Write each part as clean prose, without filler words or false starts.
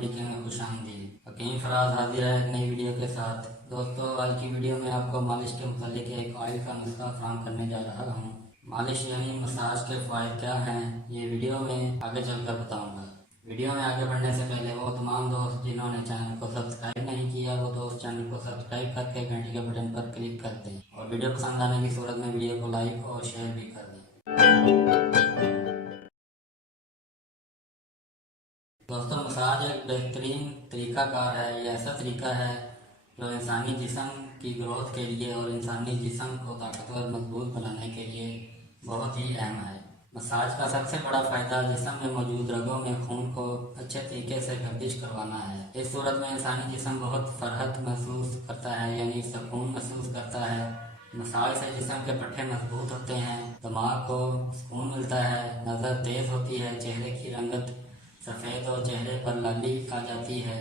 टीके में खुशामदीद। हकीम फराज हाजिर है एक नई वीडियो के साथ। दोस्तों, आज की वीडियो में आपको मालिश के मुतालिक एक ऑयल का नुस्खा फराहम करने जा रहा हूँ। मालिश यानी मसाज के फ़ायदे क्या हैं, ये वीडियो में आगे चलकर बताऊँगा। वीडियो में आगे बढ़ने से पहले वो तमाम दोस्त जिन्होंने चैनल को सब्सक्राइब नहीं किया, वो दोस्त चैनल को सब्सक्राइब करके घंटी के बटन पर क्लिक कर दें और वीडियो पसंद आने की सूरत में वीडियो को लाइक और शेयर भी कर दें। दोस्तों, मसाज एक बेहतरीन तरीक़ाकार है। ये ऐसा तरीका है जो इंसानी जिस्म की ग्रोथ के लिए और इंसानी जिस्म को ताकतवर मजबूत बनाने के लिए बहुत ही अहम है। मसाज का सबसे बड़ा फ़ायदा जिस्म में मौजूद रगों में खून को अच्छे तरीके से गर्दिश करवाना है। इस सूरत में इंसानी जिस्म बहुत फरहत महसूस करता है, यानी सुकून महसूस करता है। मसाज से जिस्म के पट्टे मजबूत होते हैं, दिमाग को सुकून मिलता है, नज़र तेज़ होती है, चेहरे की रंगत सफ़ेद और चेहरे पर लाली आ जाती है,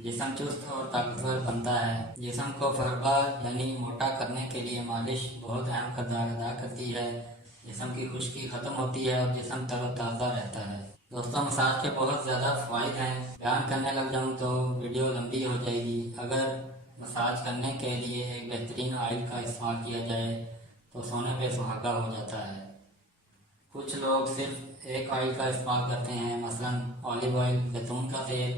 जिस्म चुस्त और ताकतवर बनता है। जिस्म को फरबा यानी मोटा करने के लिए मालिश बहुत अहम किरदार अदा करती है। जिस्म की खुश्की ख़त्म होती है और जिस्म तरोताज़ा रहता है। दोस्तों, मसाज के बहुत ज़्यादा फ़ायदे हैं। बयान करने लग जाऊँ तो वीडियो लंबी हो जाएगी। अगर मसाज करने के लिए एक बेहतरीन ऑयल का इस्तेमाल किया जाए तो सोने पे सुहागा हो जाता है। कुछ लोग सिर्फ एक ऑयल का इस्तेमाल करते हैं, मसलन ऑलिव ऑयल, जैतून का तेल,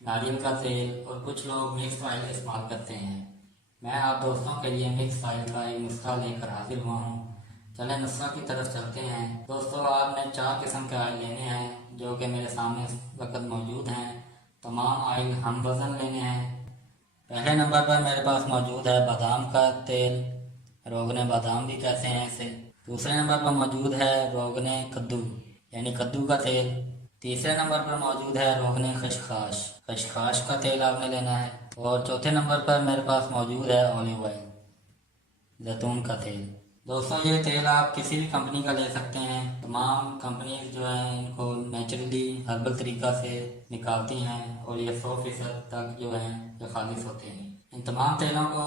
नारियल का तेल, और कुछ लोग मिक्स ऑयल इस्तेमाल करते हैं। मैं आप दोस्तों के लिए मिक्स ऑयल का एक नुस्खा लेकर हाजिर हुआ हूँ। चलें नुस्खा की तरफ चलते हैं। दोस्तों, आपने 4 किस्म के ऑयल लेने हैं जो कि मेरे सामने इस वक्त मौजूद हैं। तमाम ऑयल हम वज़न लेने हैं। पहले नंबर पर मेरे पास मौजूद है बादाम का तेल, रोगने बादाम भी कहते हैं इसे। दूसरे नंबर पर मौजूद है रोगने कद्दू यानी कद्दू का तेल। तीसरे नंबर पर मौजूद है रोगने खशखाश, खशखाश का तेल आपने लेना है। और चौथे नंबर पर मेरे पास मौजूद है ऑलिव ऑयल, जैतून का तेल। दोस्तों, ये तेल आप किसी भी कंपनी का ले सकते हैं। तमाम कंपनी जो है इनको नेचुरली हर्बल तरीका से निकालती हैं और ये 100% तक जो है ये खालिश होते हैं। इन तमाम तेलों को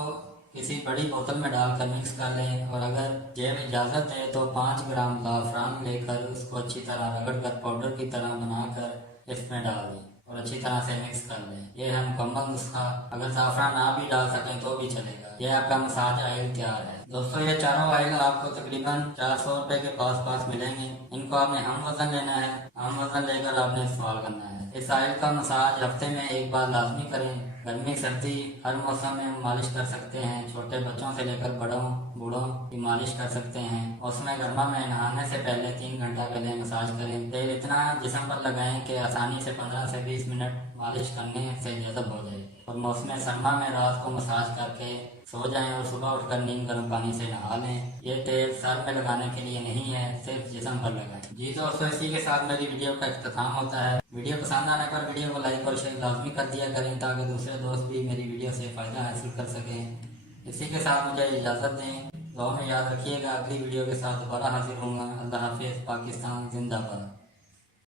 किसी बड़ी बोतल में डालकर मिक्स कर लें और अगर जेब इजाज़त दे तो 5 ग्राम ज़ाफ़रान लेकर उसको अच्छी तरह रगड़ कर पाउडर की तरह बनाकर इसमें डाल दें और अच्छी तरह से मिक्स कर लें। ये है मुकम्मल नुस्खा। अगर ज़ाफ़रान ना भी डाल सकें तो भी चलेगा। ये आपका मसाज ऑयल तैयार है। दोस्तों, ये चारों ऑयल आपको तकरीबन 400 रुपये के पास मिलेंगे। इनको आपने हम वज़न लेना है। हम वज़न लेकर आपने इस्तेमाल करना है। इस ऑयल का मसाज हफ्ते में एक बार लाजमी करें। गर्मी सर्दी हर मौसम में मालिश कर सकते हैं। छोटे बच्चों से लेकर बड़ों बूढ़ों की मालिश कर सकते हैं। मौसम गर्मा में नहाने से पहले 3 घंटा पहले मसाज करें। तेल इतना जिस्म पर लगाएं कि आसानी से 15 से 20 मिनट मालिश करने से जज़ब हो जाए। और मौसम सरमा में रात को मसाज करके सो जाएं और सुबह उठकर नीम गर्म पानी से नहा लें। ये तेल सर में लगाने के लिए नहीं है, सिर्फ जिस्म पर लगाएं। जी दोस्तों, इसी के साथ मेरी वीडियो का इख्तिताम होता है। वीडियो पसंद आने पर वीडियो को लाइक और शेयर लाजमी कर दिया करें ताकि दूसरे दोस्त भी मेरी वीडियो से फ़ायदा हासिल कर सकें। इसी के साथ मुझे इजाज़त दें। दुआ में याद रखिएगा। अगली वीडियो के साथ दोबारा हाजिर होऊंगा। अल्लाह हाफिज़। पाकिस्तान जिंदाबाद।